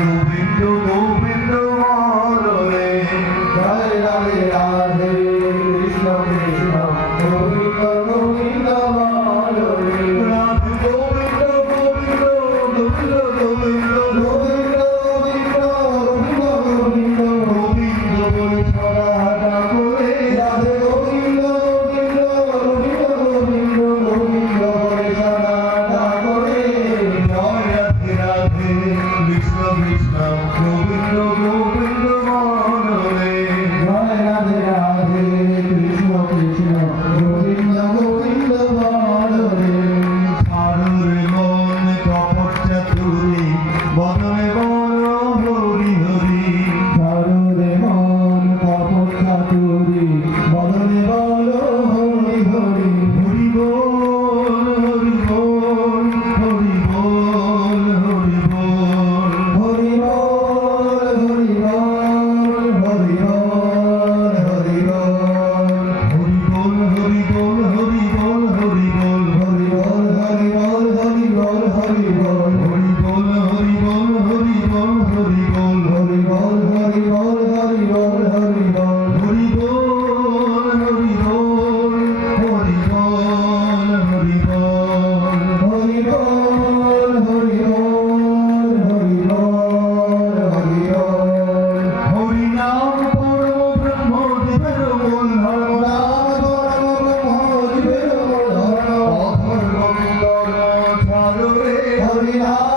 will be. হরিনাম